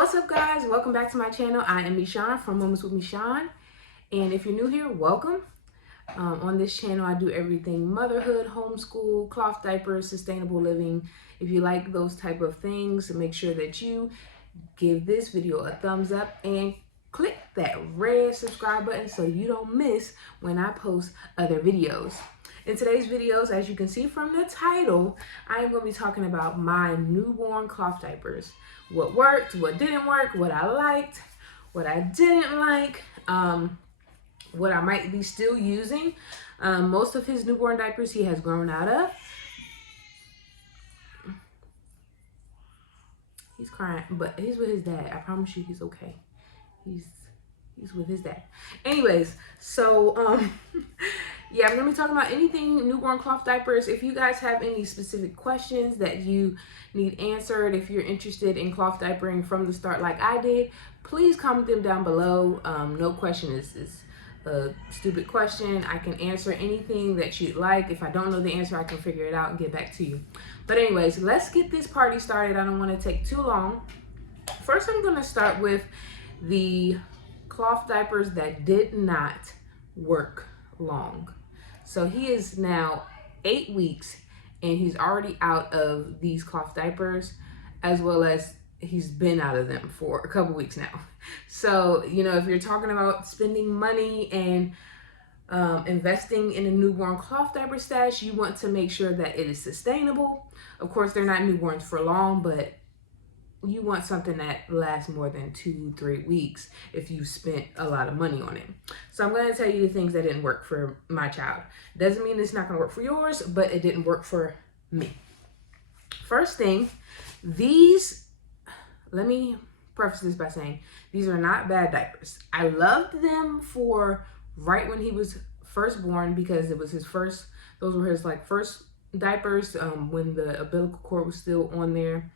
What's up, guys? Welcome back to my channel. I am Michaun from Moments with Michaun, and if you're new here, welcome. On this channel, I do everything motherhood, homeschool, cloth diapers, sustainable living. If you like those type of things, make sure that you give this video a thumbs up and click that red subscribe button so you don't miss when I post other videos. In today's videos, as you can see from the title, I am going to be talking about my newborn cloth diapers. What worked, what didn't work, what I liked, what I didn't like, what I might be still using. Most of his newborn diapers he has grown out of. He's crying, but he's with his dad. I promise you he's okay. He's with his dad. Anyways, so yeah, I'm gonna be talking about anything newborn cloth diapers. If you guys have any specific questions that you need answered, if you're interested in cloth diapering from the start like I did, please comment them down below. No question is a stupid question. I can answer anything that you'd like. If I don't know the answer, I can figure it out and get back to you. But anyways, let's get this party started. I don't want to take too long. First, I'm going to start with the cloth diapers that did not work long. So he is now 8 weeks and he's already out of these cloth diapers, as well as he's been out of them for a couple weeks now. So, you know, if you're talking about spending money and investing in a newborn cloth diaper stash, you want to make sure that it is sustainable. Of course, they're not newborns for long, but you want something that lasts more than 2-3 weeks if you spent a lot of money on it. So I'm going to tell you the things that didn't work for my child. Doesn't mean it's not going to work for yours, but it didn't work for me. First thing, let me preface this by saying these are not bad diapers. I loved them for right when he was first born, because it was his first, those were his like first diapers when the umbilical cord was still on there.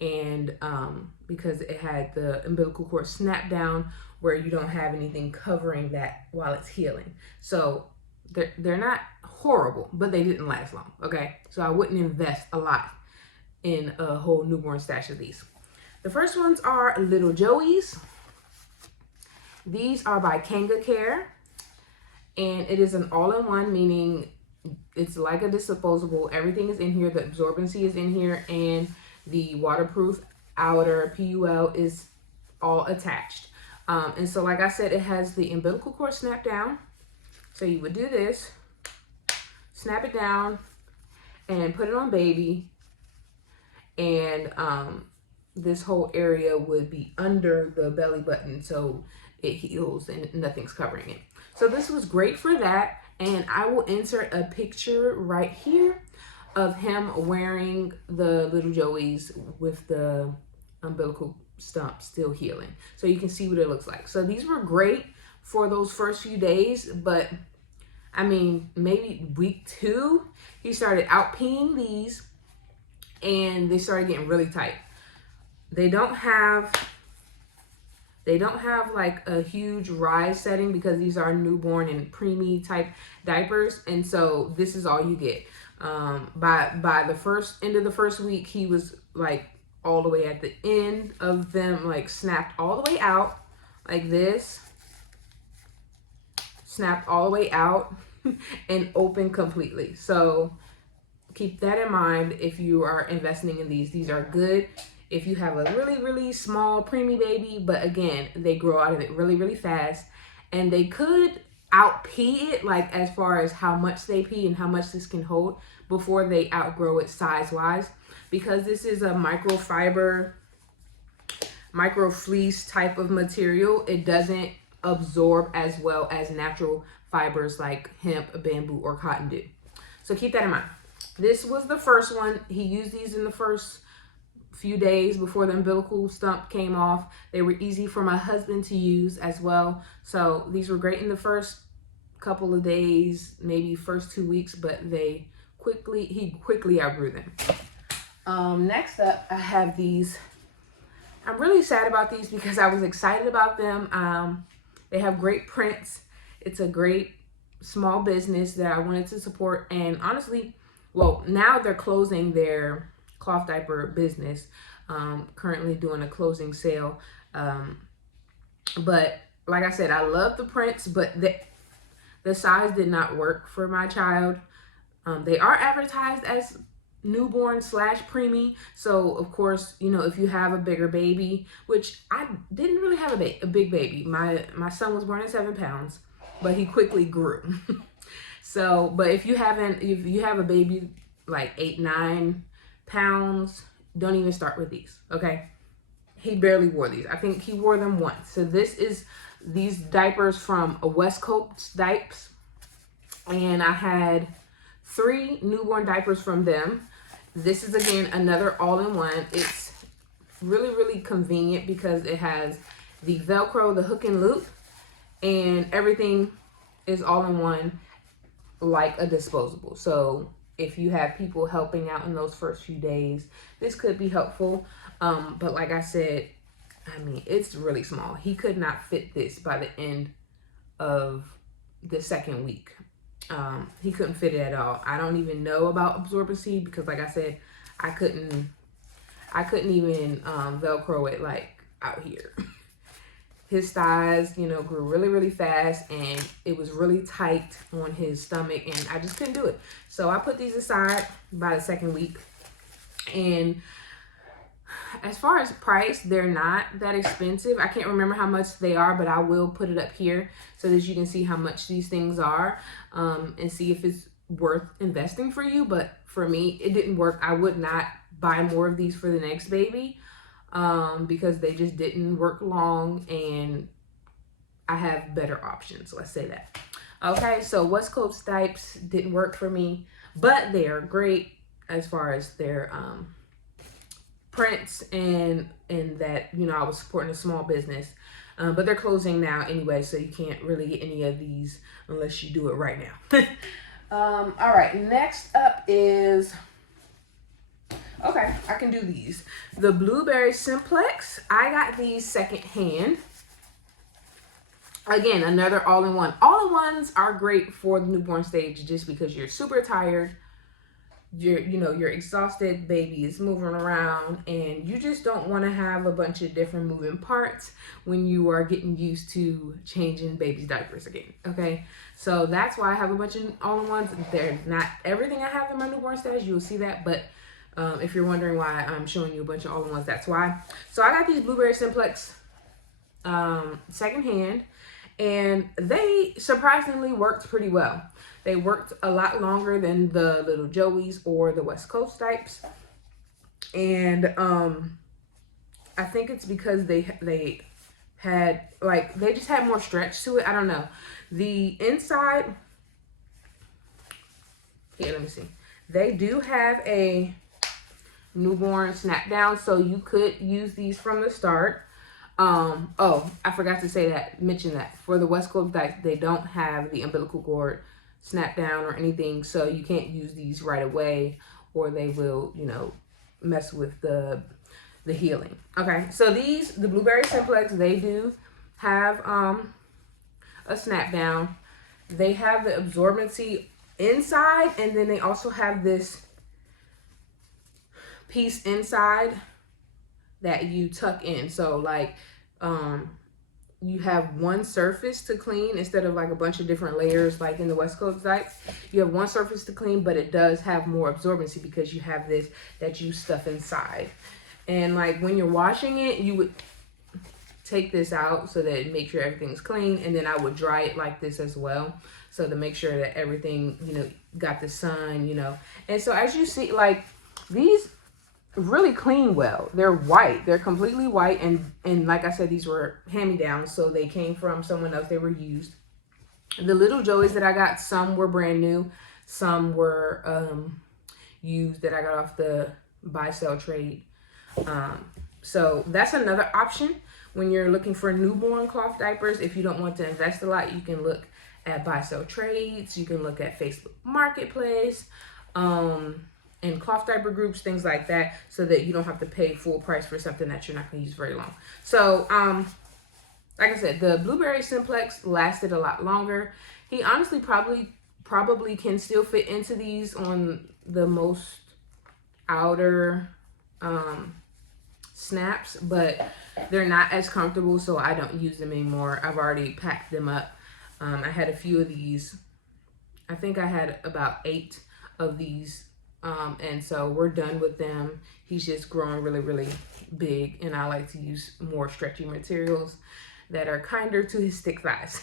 And because it had the umbilical cord snap down where you don't have anything covering that while it's healing. So they're not horrible, but they didn't last long, okay? So I wouldn't invest a lot in a whole newborn stash of these. The first ones are Little Joey's. These are by Kanga Care, and it is an all-in-one, meaning it's like a disposable. Everything is in here. The absorbency is in here, and the waterproof outer PUL is all attached. And so, like I said, it has the umbilical cord snap down. So you would do this, snap it down, and put it on baby. And this whole area would be under the belly button, so it heals and nothing's covering it. So this was great for that. And I will insert a picture right here of him wearing the Little Joey's with the umbilical stump still healing, so you can see what it looks like. So these were great for those first few days, but I mean, maybe week 2, he started out peeing these and they started getting really tight. They don't have like a huge rise setting because these are newborn and preemie type diapers, and so this is all you get. By the end of the first week, he was like all the way at the end of them, like snapped all the way out like this, snapped all the way out and open completely. So keep that in mind if you are investing in these. These are good if you have a really, really small preemie baby, but again, they grow out of it really, really fast, and they could out pee it, like as far as how much they pee and how much this can hold before they outgrow it size wise, because this is a microfiber, micro fleece type of material. It doesn't absorb as well as natural fibers like hemp, bamboo, or cotton do. So keep that in mind. This was the first one. He used these in the first few days before the umbilical stump came off. They were easy for my husband to use as well. So these were great in the first couple of days, maybe first 2 weeks, but he quickly outgrew them. Next up, I have these. I'm really sad about these because I was excited about them. They have great prints. It's a great small business that I wanted to support, and honestly, well, now they're closing their cloth diaper business. currently doing a closing sale. But like I said, I love the prints, but the size did not work for my child. They are advertised as newborn / preemie. So of course, you know, if you have a bigger baby, which I didn't really have a big baby. My son was born at 7 pounds, but he quickly grew. So, but if you have a baby like 8, 9 pounds, don't even start with these, okay? He barely wore these. I think he wore them once. So this is these diapers from a West Coast Diapers. And I had 3 newborn diapers from them. This is, again, another all-in-one. It's really, really convenient because it has the Velcro, the hook and loop, and everything is all-in-one like a disposable. So if you have people helping out in those first few days, this could be helpful. But like I said, I mean, it's really small. He could not fit this by the end of the 2nd week. He couldn't fit it at all. I don't even know about absorbency because, like I said, I couldn't even Velcro it like out here. His thighs, you know, grew really, really fast, and it was really tight on his stomach, and I just couldn't do it. So I put these aside by the 2nd week. And as far as price, they're not that expensive. I can't remember how much they are, but I will put it up here so that you can see how much these things are, and see if it's worth investing for you. But for me, it didn't work. I would not buy more of these for the next baby, because they just didn't work long, and I have better options. Let's say that. Okay, so West Coast Diapers didn't work for me, but they are great as far as their prints and that, you know, I was supporting a small business, but they're closing now anyway, so you can't really get any of these unless you do it right now. All right, next up is, okay, I can do these. The Blueberry Simplex. I got these secondhand. Again, another all-in-one. All-in-ones are great for the newborn stage just because you're super tired. You're exhausted, baby is moving around, and you just don't want to have a bunch of different moving parts when you are getting used to changing baby's diapers again, okay? So that's why I have a bunch of all-in-ones. They're not everything I have in my newborn stage, you'll see that, but if you're wondering why I'm showing you a bunch of all-in-ones, that's why. So I got these Blueberry Simplex secondhand, and they surprisingly worked pretty well. They worked a lot longer than the Little Joeys or the West Coast Diapers. And I think it's because they had, like, they just had more stretch to it. I don't know. The inside, here, let me see. They do have a newborn snap down, so you could use these from the start. Oh, I forgot to mention that for the West Coast Diapers, they don't have the umbilical cord snap down or anything, so you can't use these right away, or they will, you know, mess with the healing. Okay, so the Blueberry Simplex, they do have a snap down. They have the absorbency inside, and then they also have this piece inside that you tuck in. So like you have one surface to clean instead of like a bunch of different layers like in the West Coast Diapers. You have one surface to clean, but it does have more absorbency because you have this that you stuff inside. And like when you're washing it, you would take this out so that it makes sure everything's clean, and then I would dry it like this as well, so to make sure that everything, you know, got the sun, you know. And so as you see, like, these really clean well. They're white. They're completely white, and like I said, these were hand-me-downs, so they came from someone else. They were used. The Little Joeys that I got, some were brand new, some were used that I got off the buy-sell trade. So that's another option when you're looking for newborn cloth diapers. If you don't want to invest a lot, you can look at buy-sell trades. You can look at Facebook Marketplace, and cloth diaper groups, things like that, so that you don't have to pay full price for something that you're not going to use very long. So, like I said, the Blueberry Simplex lasted a lot longer. He honestly probably can still fit into these on the most outer snaps, but they're not as comfortable, so I don't use them anymore. I've already packed them up. I had a few of these. I think I had about 8 of these, and so we're done with them. He's just growing really, really big, and I like to use more stretchy materials that are kinder to his thick thighs.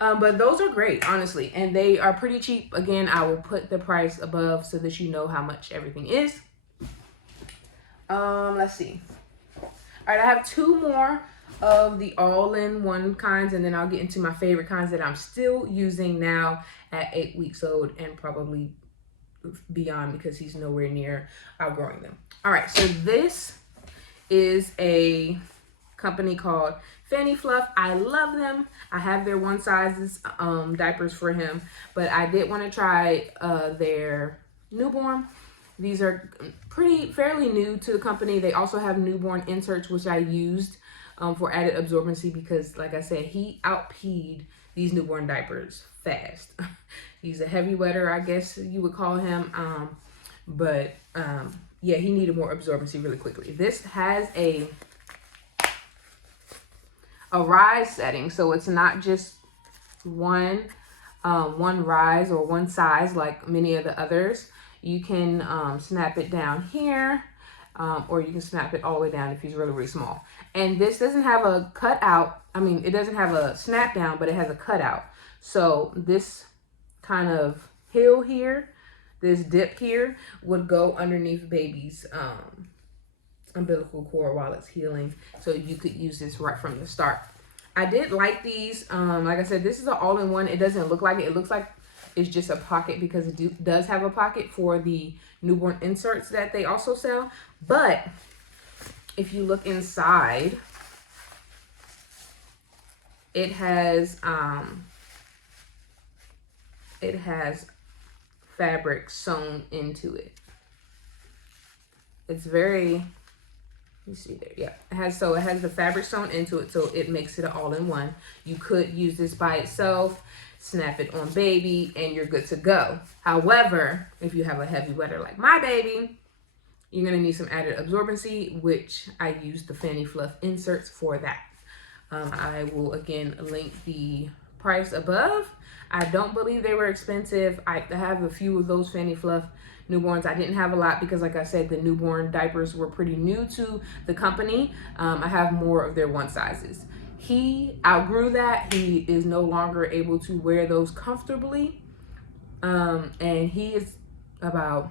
But those are great, honestly, and they are pretty cheap. Again, I will put the price above so that you know how much everything is. Let's see. All right, I have 2 more of the all-in-one kinds, and then I'll get into my favorite kinds that I'm still using now at 8 weeks old and probably beyond, because he's nowhere near outgrowing them. All right, so this is a company called Fanny Fluff. I love them. I have their one sizes diapers for him, but I did want to try their newborn. These are fairly new to the company. They also have newborn inserts, which I used for added absorbency because, like I said, he out-peed these newborn diapers fast. He's a heavy wetter, I guess you would call him. Yeah, he needed more absorbency really quickly. This has a rise setting, so it's not just one rise or one size like many of the others. You can snap it down here, or you can snap it all the way down if he's really, really small. And this doesn't have a cutout. I mean, it doesn't have a snap down, but it has a cutout. So this kind of hill here, this dip here, would go underneath baby's umbilical cord while it's healing. So you could use this right from the start. I did like these. Like I said, this is an all-in-one. It doesn't look like it. It looks like it's just a pocket because it does have a pocket for the newborn inserts that they also sell. But if you look inside, it has fabric sewn into it. It's very, you see there, yeah. It has the fabric sewn into it, so it makes it an all-in-one. You could use this by itself, snap it on baby, and you're good to go. However, if you have a heavy wetter like my baby, you're gonna need some added absorbency, which I use the Fanny Fluff inserts for that. I will again link the price above. I don't believe they were expensive. I have a few of those Fanny Fluff newborns. I didn't have a lot because, like I said, the newborn diapers were pretty new to the company. I have more of their one sizes. He outgrew that. He is no longer able to wear those comfortably. And he is about,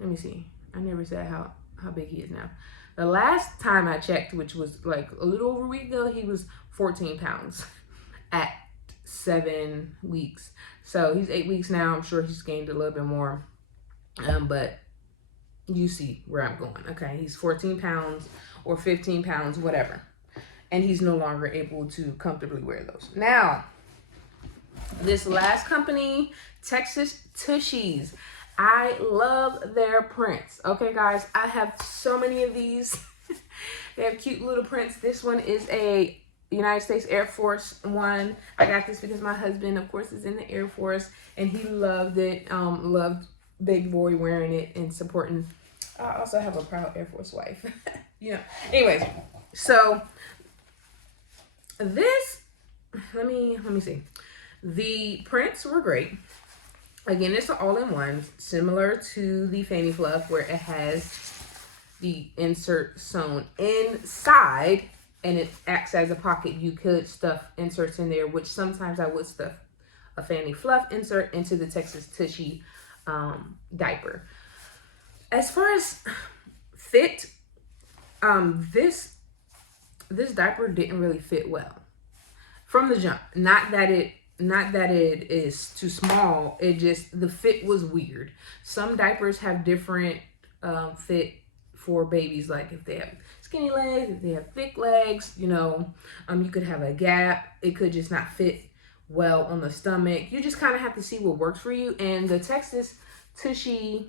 let me see. I never said how big he is now. The last time I checked, which was like a little over a week ago, he was 14 pounds at 7 weeks. So he's 8 weeks now. I'm sure he's gained a little bit more. But you see where I'm going. Okay, he's 14 pounds or 15 pounds, whatever. And he's no longer able to comfortably wear those. Now, this last company, Texas Tushies. I love their prints. Okay, guys, I have so many of these. They have cute little prints. This one is a United States Air Force one. I got this because my husband, of course, is in the Air Force, and he loved it. Loved Big Boy wearing it and supporting. I also have a proud Air Force wife. You know. Anyways, so this, let me see. The prints were great. Again, it's an all-in-one, similar to the Fanny Fluff, where it has the insert sewn inside, and it acts as a pocket. You could stuff inserts in there, which sometimes I would stuff a Fanny Fluff insert into the Texas Tushy diaper. As far as fit, this diaper didn't really fit well from the jump. Not that it is too small. It just, the fit was weird. Some diapers have different fit for babies. Like if they have skinny legs, if they have thick legs, you know, you could have a gap. It could just not fit well on the stomach. You just kind of have to see what works for you. And the Texas Tushy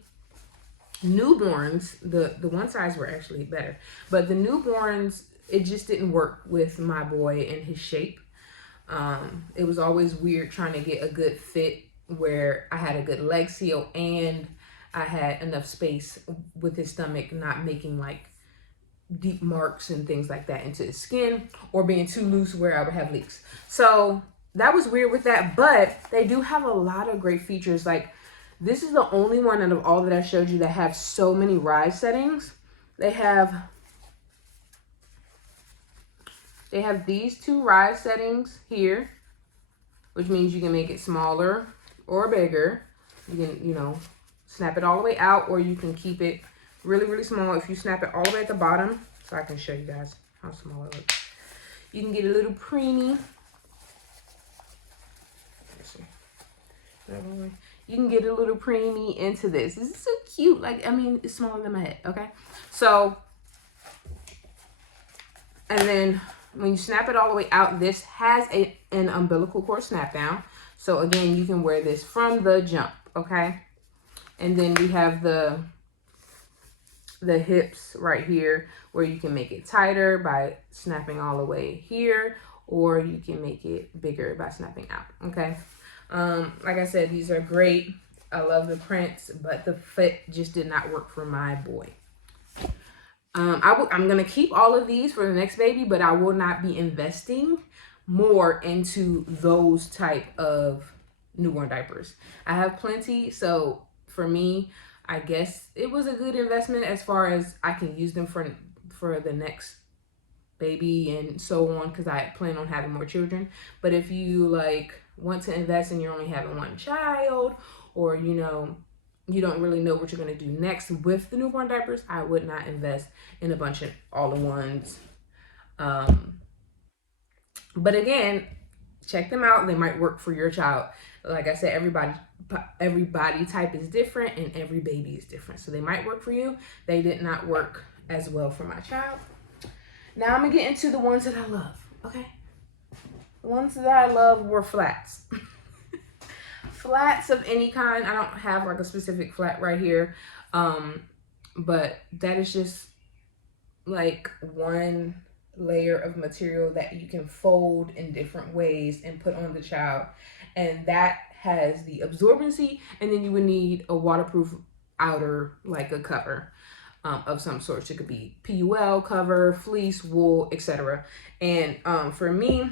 newborns, the one size were actually better, but the newborns, it just didn't work with my boy and his shape. It was always weird trying to get a good fit where I had a good leg seal and I had enough space with his stomach, not making like deep marks and things like that into his skin, or being too loose where I would have leaks. So that was weird with that, but they do have a lot of great features. Like, this is the only one out of all that I showed you that have so many rise settings. They have these 2 rise settings here, which means you can make it smaller or bigger. You can, you know, snap it all the way out, or you can keep it really, really small. If you snap it all the way at the bottom, so I can show you guys how small it looks. You can get a little preemie. You can get a little preemie into this. This is so cute. Like, I mean, it's smaller than my head, okay? So, and then when you snap it all the way out, this has an umbilical cord snap down. So again, you can wear this from the jump, okay? And then we have the hips right here, where you can make it tighter by snapping all the way here, or you can make it bigger by snapping out, okay? Like I said, these are great. I love the prints, but the fit just did not work for my boy. I'm going to keep all of these for the next baby, but I will not be investing more into those type of newborn diapers. I have plenty, so for me, I guess it was a good investment as far as I can use them for the next baby and so on, because I plan on having more children. But if you like want to invest and you're only having one child, or you know, you don't really know what you're going to do next with the newborn diapers, I would not invest in a bunch of all-in-ones. But again, check them out. They might work for your child. Like I said, everybody type is different and every baby is different. So they might work for you. They did not work as well for my child. Now I'm going to get into the ones that I love, okay? The ones that I love were flats. Flats of any kind. I don't have like a specific flat right here. But that is just like one layer of material that you can fold in different ways and put on the child. And that has the absorbency, and then you would need a waterproof outer, like a cover of some sort. It could be PUL cover, fleece, wool, etc. And for me,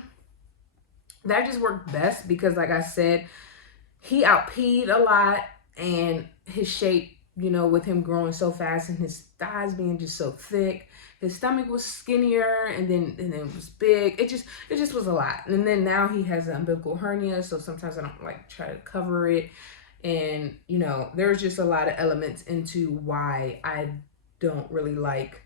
that just worked best because, like I said, he outpeed a lot, and his shape, you know, with him growing so fast and his thighs being just so thick, his stomach was skinnier, and then it was big. It just was a lot. And then now he has an umbilical hernia, so sometimes I don't like try to cover it. And you know, there's just a lot of elements into why I don't really like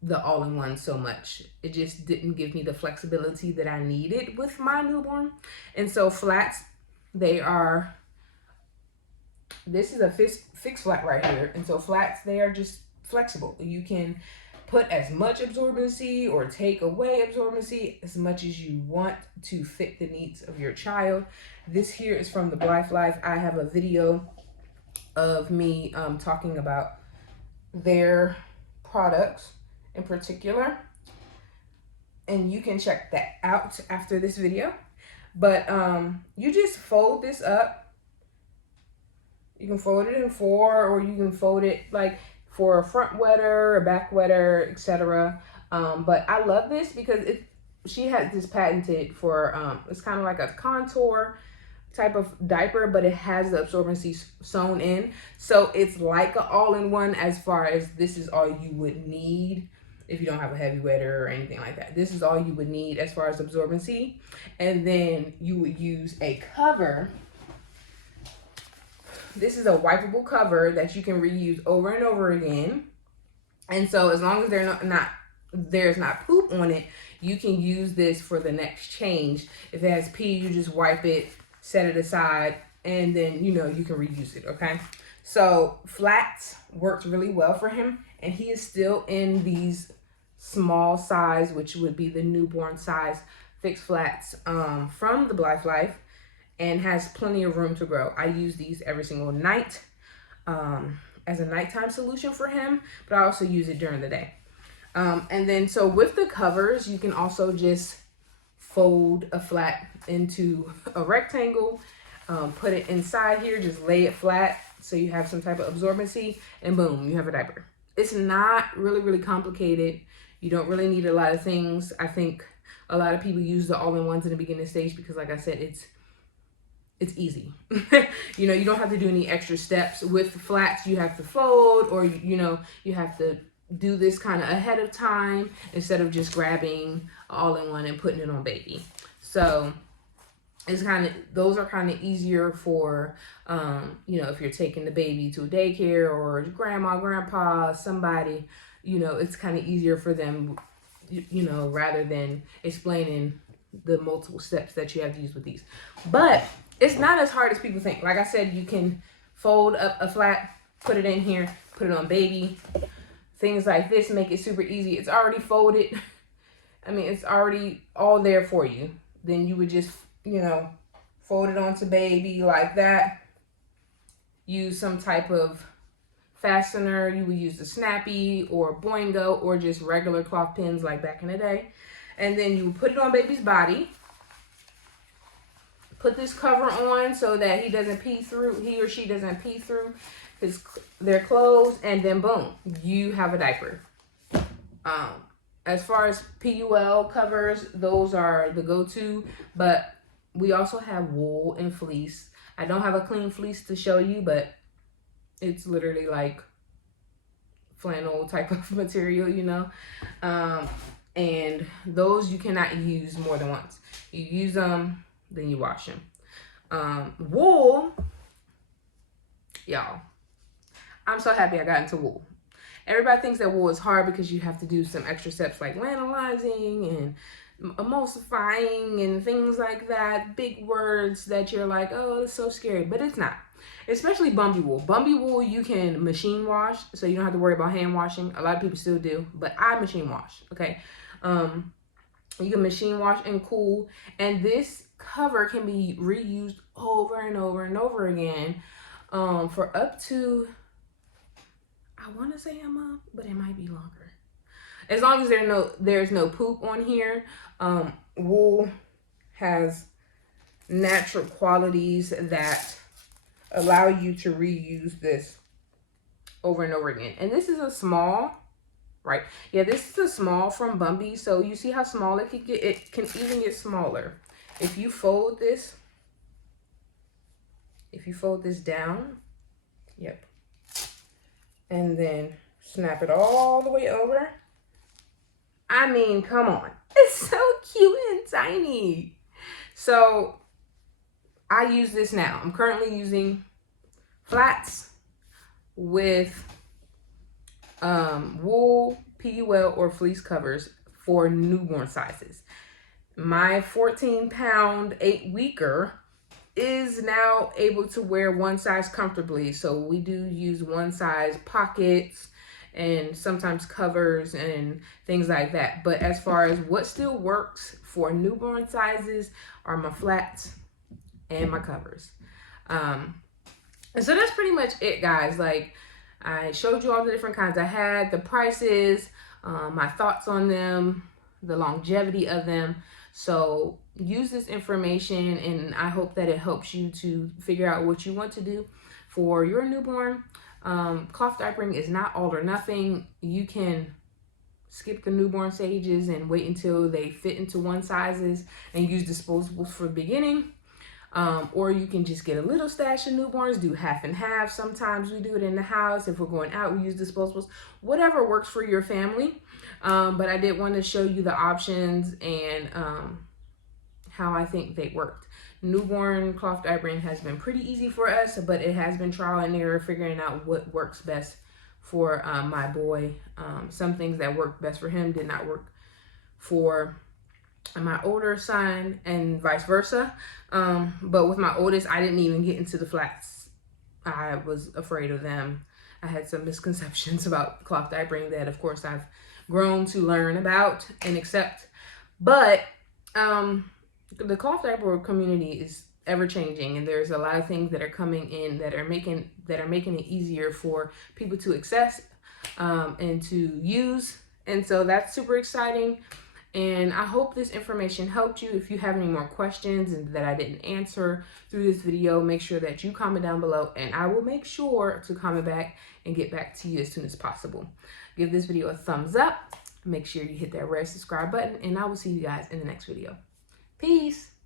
the all-in-one so much. It just didn't give me the flexibility that I needed with my newborn. And so flats, they are, this is a fixed flat right here. And so flats, they are just flexible. You can put as much absorbency or take away absorbency as much as you want to fit the needs of your child. This here is from the Blythe Life. I have a video of me talking about their products in particular, and you can check that out after this video. But you just fold this up. You can fold it in 4, or you can fold it like for a front wetter, a back wetter, etc. But I love this because she has this patented for it's kind of like a contour type of diaper, but it has the absorbency sewn in, so it's like an all-in-one as far as this is all you would need if you don't have a heavy wetter or anything like that. This is all you would need as far as absorbency. And then you would use a cover. This is a wipeable cover that you can reuse over and over again. And so as long as there's not poop on it, you can use this for the next change. If it has pee, you just wipe it, set it aside, and then, you know, you can reuse it, okay? So flats worked really well for him, and he is still in these small size, which would be the newborn size fixed flats from the Blythe Life, and has plenty of room to grow. I use these every single night as a nighttime solution for him, but I also use it during the day. And then so with the covers, you can also just fold a flat into a rectangle, put it inside here, just lay it flat so you have some type of absorbency, and boom, you have a diaper. it's not really complicated. You don't really need a lot of things. I think a lot of people use the all-in-ones in the beginning stage because, like I said, it's easy. You know, you don't have to do any extra steps. With flats, you have to fold, or you know, you have to do this kind of ahead of time instead of just grabbing all-in-one and putting it on baby. So it's kind of, those are kind of easier for, you know, if you're taking the baby to a daycare or grandma, grandpa, somebody, you know, it's kind of easier for them, you know, rather than explaining the multiple steps that you have to use with these. But it's not as hard as people think. Like I said, you can fold up a flat, put it in here, put it on baby. Things like this make it super easy. It's already folded. I mean, it's already all there for you. Then you would just, you know, fold it onto baby like that. Use some type of fastener. You would use the Snappy or Boingo or just regular cloth pins like back in the day. And then you would put it on baby's body. Put this cover on so that he or she doesn't pee through their clothes, and then boom, you have a diaper. As far as PUL covers, those are the go-to, but we also have wool and fleece. I don't have a clean fleece to show you, but it's literally like flannel type of material, you know. And those you cannot use more than once. You use them, then you wash them. Wool, y'all, I'm so happy I got into wool. Everybody thinks that wool is hard because you have to do some extra steps like lanolizing and emulsifying and things like that. Big words that you're like, oh, it's so scary, but it's not. Especially bumby wool. Bumby wool you can machine wash, so you don't have to worry about hand washing. A lot of people still do, but I machine wash, okay? You can machine wash and cool, and this cover can be reused over and over and over again for up to, I want to say a month, but it might be longer. As long as there's no poop on here. Wool has natural qualities that allow you to reuse this over and over again. And this is a small, right? Yeah, this is a small from Bumby. So you see how small it can get? It can even get smaller. If you fold this down, yep, and then snap it all the way over. I mean, come on. It's so cute and tiny. So I use this now. I'm currently using flats with wool, PUL, or fleece covers for newborn sizes. My 14-pound 8-weeker is now able to wear one size comfortably. So we do use one size pockets and sometimes covers and things like that. But as far as what still works for newborn sizes are my flats and my covers. And so that's pretty much it, guys. Like, I showed you all the different kinds I had, the prices, my thoughts on them, the longevity of them. So use this information, and I hope that it helps you to figure out what you want to do for your newborn. Cloth diapering is not all or nothing. You can skip the newborn stages and wait until they fit into one sizes and use disposables for the beginning. Or you can just get a little stash of newborns, do half and half. Sometimes we do it in the house. If we're going out, we use disposables. Whatever works for your family. But I did want to show you the options and how I think they worked. Newborn cloth diapering has been pretty easy for us, but it has been trial and error figuring out what works best for my boy. Some things that worked best for him did not work for my older son, and vice versa. But with my oldest, I didn't even get into the flats. I was afraid of them. I had some misconceptions about cloth diapering that, of course, I've grown to learn about and accept. But the cloth diaper community is ever changing, and there's a lot of things that are coming in that are making it easier for people to access and to use. And so that's super exciting. And I hope this information helped you. If you have any more questions and that I didn't answer through this video, make sure that you comment down below and I will make sure to comment back and get back to you as soon as possible. Give this video a thumbs up. Make sure you hit that red subscribe button and I will see you guys in the next video. Peace.